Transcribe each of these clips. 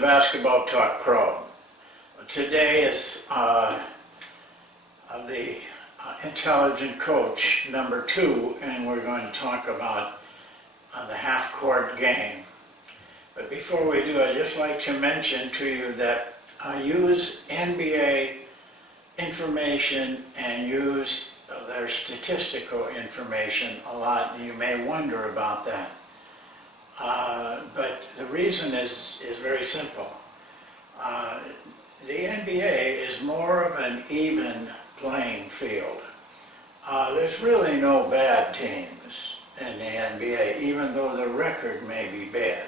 Basketball Talk Pro. Today is the Intelligent Coach number 2, and we're going to talk about the half-court game. But before we do, I'd just like to mention to you that I use NBA information and use their statistical information a lot, and you may wonder about that. But the reason is very simple. The NBA is more of an even playing field. There's really no bad teams in the NBA, even though the record may be bad.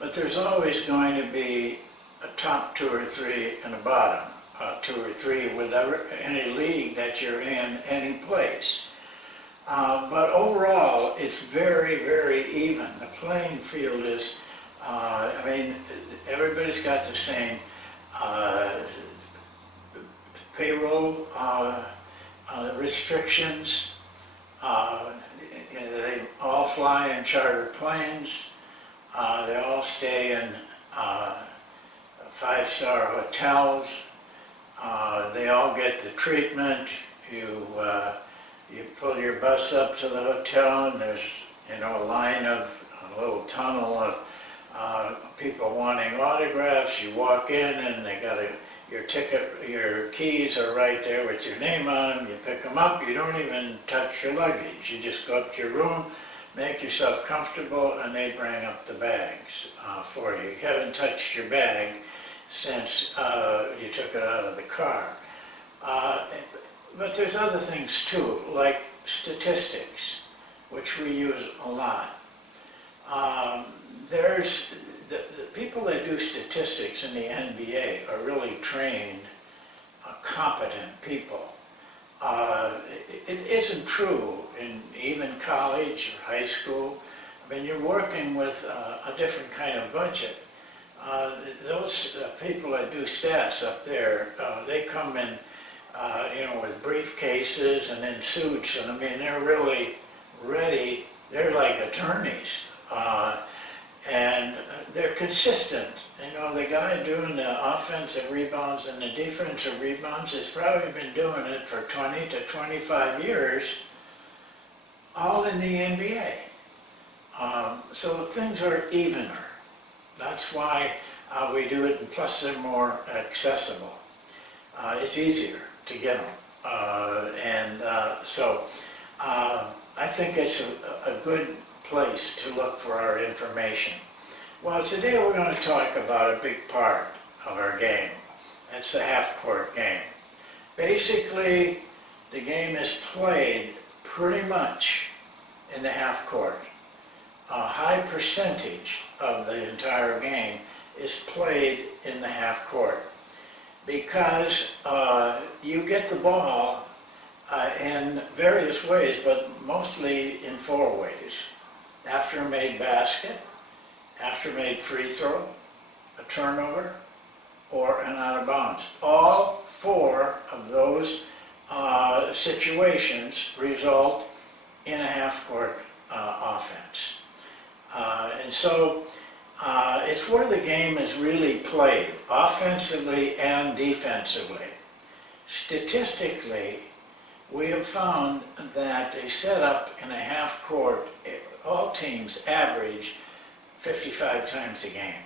But there's always going to be a top 2 or 3 and a bottom 2 or 3 with any league that you're in, any place. But overall, it's very, very even. The playing field is, everybody's got the same payroll restrictions. They all fly in charter planes. They all stay in 5-star hotels. They all get the treatment. You pull your bus up to the hotel, and there's a line of a little tunnel of people wanting autographs. You walk in, and they got your ticket, your keys are right there with your name on them. You pick them up. You don't even touch your luggage. You just go up to your room, make yourself comfortable, and they bring up the bags for you. You haven't touched your bag since you took it out of the car. But there's other things too, like statistics, which we use a lot. There's the people that do statistics in the NBA are really trained, competent people. It isn't true in even college or high school. You're working with a different kind of budget. Those people that do stats up there, they come in with briefcases and in suits, and they're really ready. They're like attorneys, and they're consistent. The guy doing the offensive rebounds and the defensive rebounds has probably been doing it for 20 to 25 years, all in the NBA. So things are evener. That's why we do it, and plus they're more accessible. It's easier to get them. So I think it's a good place to look for our information. Well, today we're going to talk about a big part of our game. That's the half-court game. Basically, the game is played pretty much in the half-court. A high percentage of the entire game is played in the half-court, because you get the ball in various ways, but mostly in 4 ways. After a made basket, after a made free throw, a turnover, or an out of bounds. All 4 of those situations result in a half-court offense. And so it's where the game is really played, offensively and defensively. Statistically, we have found that a setup in a half-court, all teams average 55 times a game.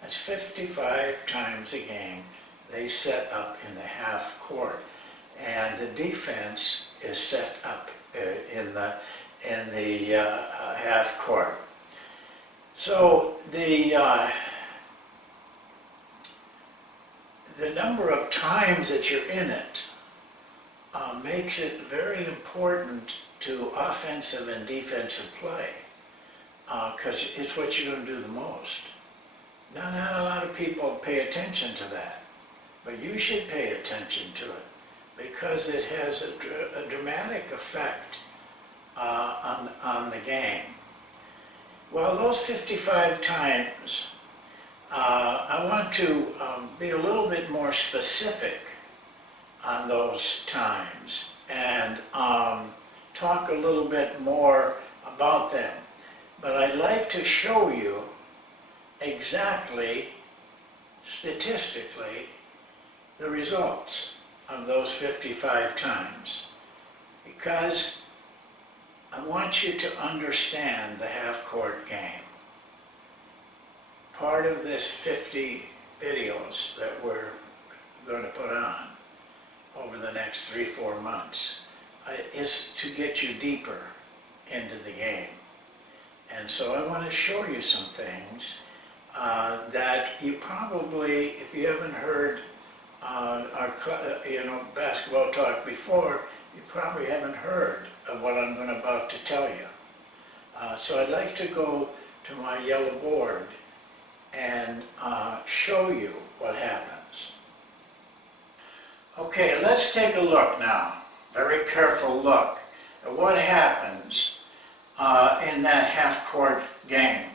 That's 55 times a game they set up in the half-court. And the defense is set up in the half-court. So the number of times that you're in it makes it very important to offensive and defensive play, because it's what you're going to do the most. Now, not a lot of people pay attention to that, but you should pay attention to it, because it has a dramatic effect on the game. Well, those 55 times, I want to be a little bit more specific on those times and talk a little bit more about them. But I'd like to show you exactly statistically the results of those 55 times, because I want you to understand the half-court game. Part of this 50 videos that we're going to put on over the next 3-4 months is to get you deeper into the game. And so I want to show you some things that you probably, if you haven't heard our basketball talk before, you probably haven't heard of what I'm about to tell you. So I'd like to go to my yellow board and show you what happens. Okay, let's take a look now, very careful look at what happens in that half-court game,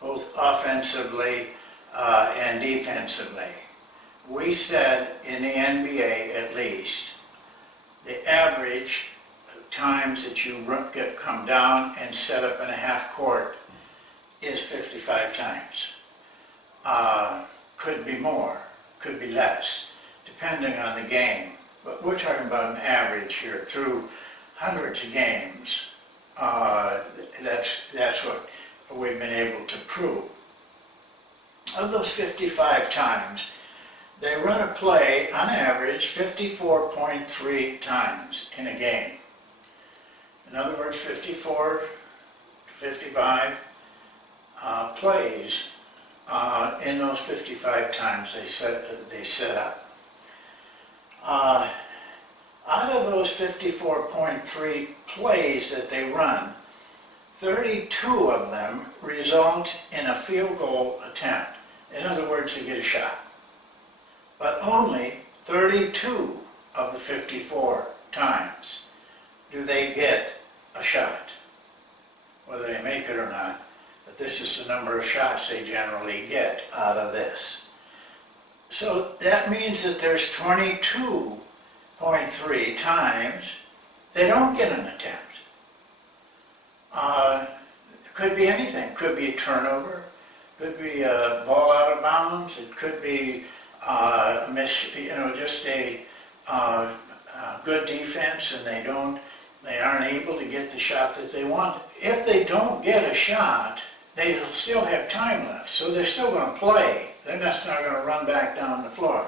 both offensively and defensively. We said in the NBA at least, the average times that you come down and set up in a half court is 55 times. Could be more, could be less, depending on the game. But we're talking about an average here through hundreds of games. That's what we've been able to prove. Of those 55 times, they run a play on average 54.3 times in a game. In other words, 54 to 55 plays in those 55 times they set up. Out of those 54.3 plays that they run, 32 of them result in a field goal attempt. In other words, they get a shot. But only 32 of the 54 times do they get a shot, whether they make it or not. But this is the number of shots they generally get out of this. So that means that there's 22.3 times they don't get an attempt. It could be anything. Could be a turnover. Could be a ball out of bounds. It could be just a good defense, and they aren't able to get the shot that they want. If they don't get a shot, they'll still have time left, so they're still going to play. They're just not going to run back down the floor.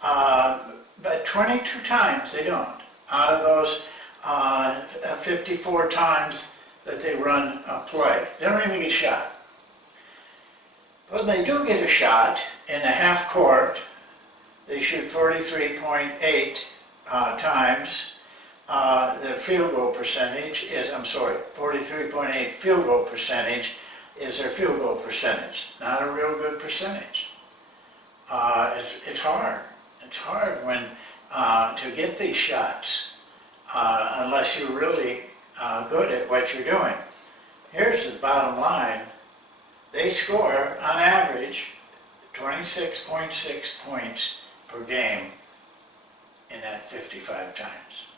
But 22 times they don't. Out of those 54 times that they run a play, they don't even get a shot. When they do get a shot in the half court, they shoot 43.8 times. The field goal percentage is, 43.8 field goal percentage is their field goal percentage. Not a real good percentage. It's hard. It's hard when to get these shots unless you're really good at what you're doing. Here's the bottom line. They score, on average, 26.6 points per game in that 55 times.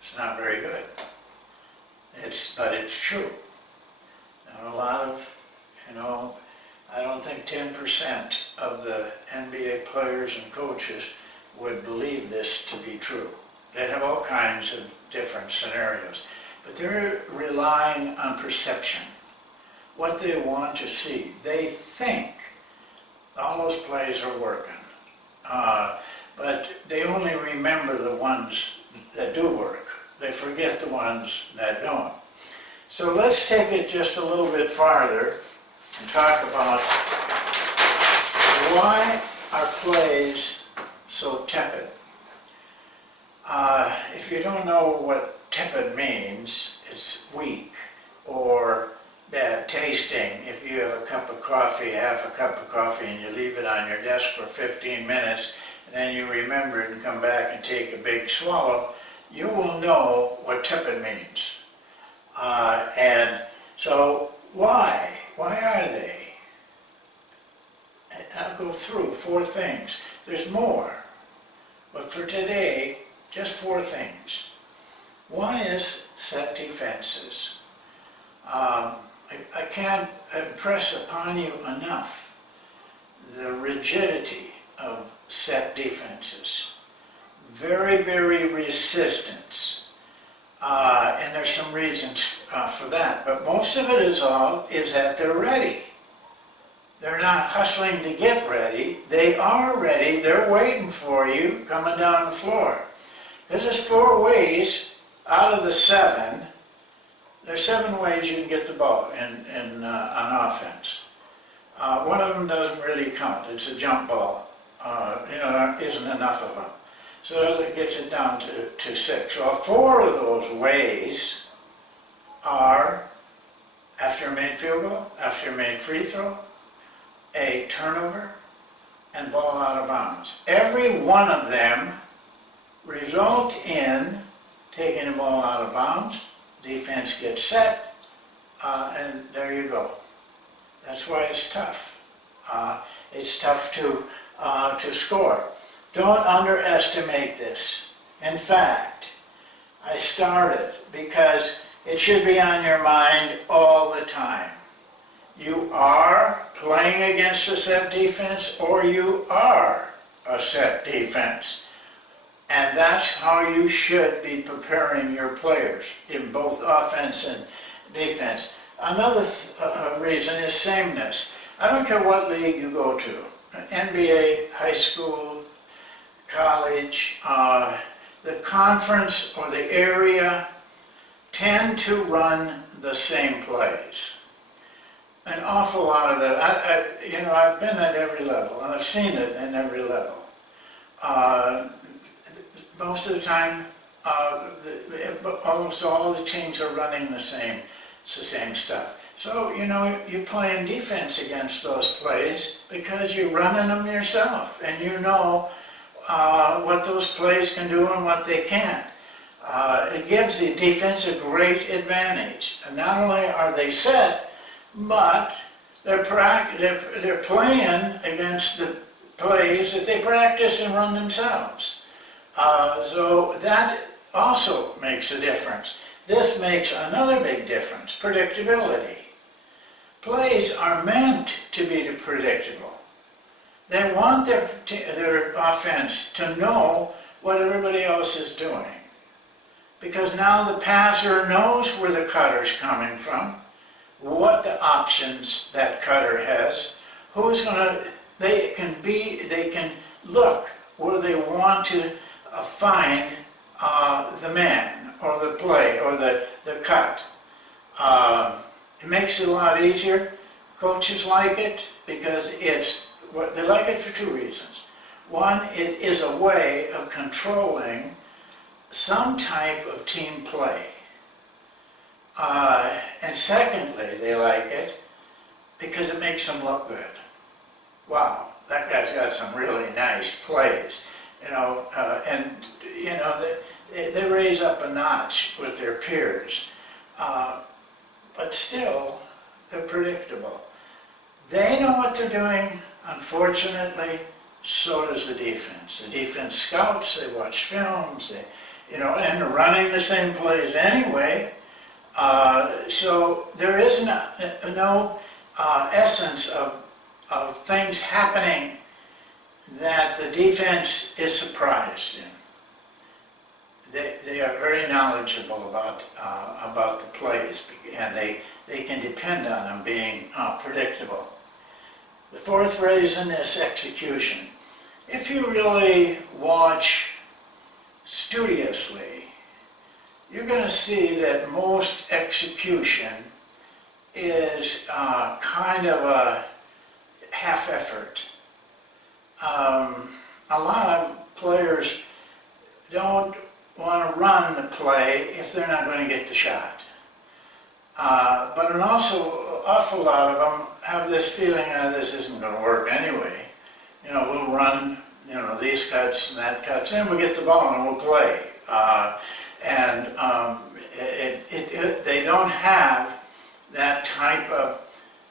It's not very good. But it's true. And a lot of, I don't think 10% of the NBA players and coaches would believe this to be true. They'd have all kinds of different scenarios. But they're relying on perception, what they want to see. They think all those plays are working, but they only remember the ones that do work. They forget the ones that don't. So let's take it just a little bit farther and talk about why are plays so tepid. If you don't know what tepid means, it's weak or bad tasting. If you have a cup of coffee, half a cup of coffee, and you leave it on your desk for 15 minutes, and then you remember it and come back and take a big swallow, you will know what tepid means. And so why? Why are they? I'll go through 4 things. There's more, but for today, just 4 things. One is set defenses. I can't impress upon you enough the rigidity of set defenses. Very, very resistant. And there's some reasons for that, but most of it is that they're ready. They're not hustling to get ready. They are ready. They're waiting for you coming down the floor. There's 4 ways out of the 7. There's 7 ways you can get the ball on offense. One of them doesn't really count. It's a jump ball. There isn't enough of them. So that gets it down to 6. So 4 of those ways are after a made field goal, after a made free throw, a turnover, and ball out of bounds. Every one of them result in taking the ball out of bounds, defense gets set, and there you go. That's why it's tough. It's tough to score. Don't underestimate this. In fact, I started because it should be on your mind all the time. You are playing against a set defense, or you are a set defense. And that's how you should be preparing your players in both offense and defense. Another reason is sameness. I don't care what league you go to, NBA, high school, college, the conference or the area tend to run the same plays. An awful lot of it. I've been at every level, and I've seen it in every level. Most of the time, almost all the teams are running the same stuff. So, you're playing defense against those plays because you're running them yourself, and you know what those plays can do and what they can't. It gives the defense a great advantage. And not only are they set, but they're playing against the plays that they practice and run themselves. So that also makes a difference. This makes another big difference, predictability. Plays are meant to be predictable. They want their offense to know what everybody else is doing. Because now the passer knows where the cutter's coming from, what the options that cutter has, they can look where they want to find the man or the play or the cut. It makes it a lot easier. Coaches like it because they like it for 2 reasons. One, it is a way of controlling some type of team play. And secondly, they like it because it makes them look good. Wow, that guy's got some really nice plays. They raise up a notch with their peers. But still, they're predictable. They know what they're doing. Unfortunately, so does the defense. The defense scouts, they watch films, and they're running the same plays anyway. So there is no essence of things happening that the defense is surprised in. They are very knowledgeable about the plays, and they can depend on them being predictable. The 4th reason is execution. If you really watch studiously, you're going to see that most execution is kind of a half effort. A lot of players don't want to run the play if they're not going to get the shot. But an awful lot of them have this feeling, this isn't going to work anyway. We'll run, these cuts and that cuts, and we'll get the ball and we'll play. They don't have that type of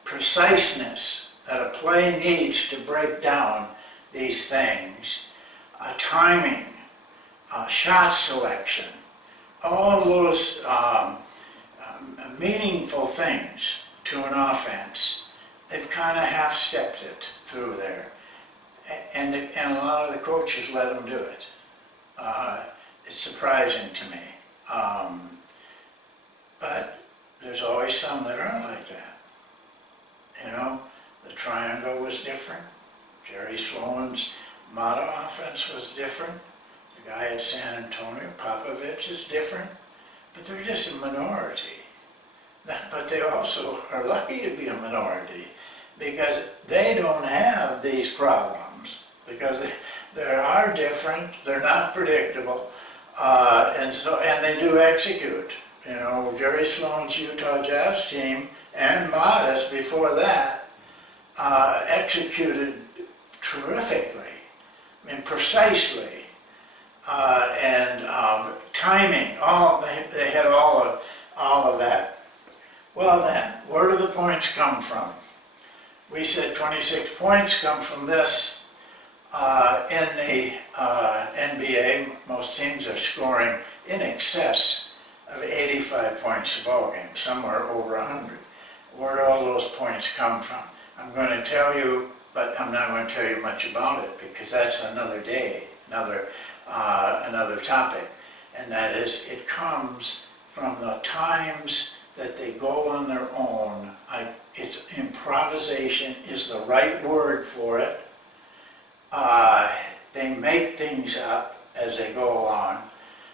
preciseness that a play needs to break down these things. Timing, shot selection, all those meaningful things to an offense, they've kind of half-stepped it through there. And a lot of the coaches let them do it. It's surprising to me. But there's always some that aren't like that. You know, the triangle was different. Jerry Sloan's motto offense was different. The guy at San Antonio, Popovich, is different. But they're just a minority. But they also are lucky to be a minority because they don't have these problems, because they are different, they're not predictable, and they do execute. You know, Jerry Sloan's Utah Jazz team and Modest before that executed terrifically, I mean precisely, and timing. They had all of that. Well then, where do the points come from? We said 26 points come from this. In the NBA, most teams are scoring in excess of 85 points a ball game, somewhere over 100. Where do all those points come from? I'm going to tell you, but I'm not going to tell you much about it because that's another day, another topic. And that is, it comes from the times that they go on their own. It's improvisation is the right word for it. They make things up as they go along.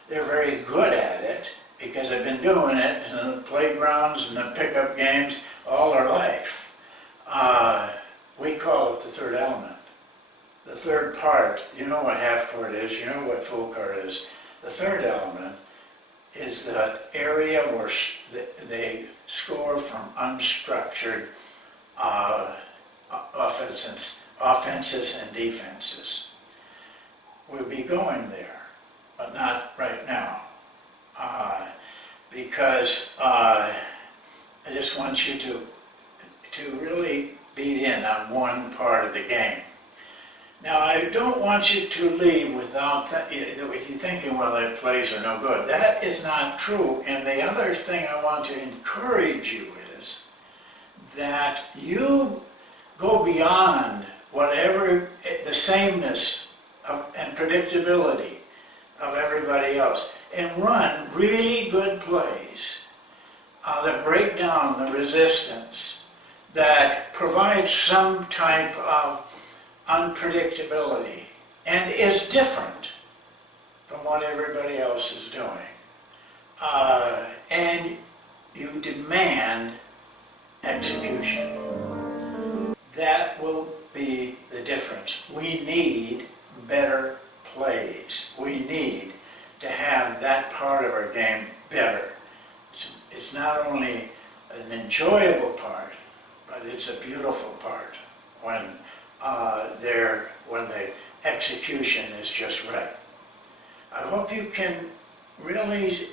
They're very good at it because they've been doing it in the playgrounds and the pickup games all their life. We call it the third element. The third part, you know what half court is, you know what full court is. The third element is the area where they score from unstructured offenses and defenses. We'll be going there, but not right now, because I just want you to really beat in on one part of the game. Now, I don't want you to leave with you thinking, well, their plays are no good. That is not true. And the other thing I want to encourage you is that you go beyond whatever the sameness and predictability of everybody else and run really good plays that break down the resistance, that provide some type of unpredictability and is different from what everybody else is doing. And you demand execution. That will be the difference. We need better plays. We need to have that part of our game better. It's not only an enjoyable part, but it's a beautiful part when the execution is just right. I hope you can really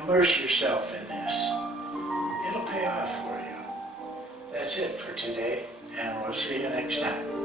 immerse yourself in this. It'll pay off for you. That's it for today, and we'll see you next time.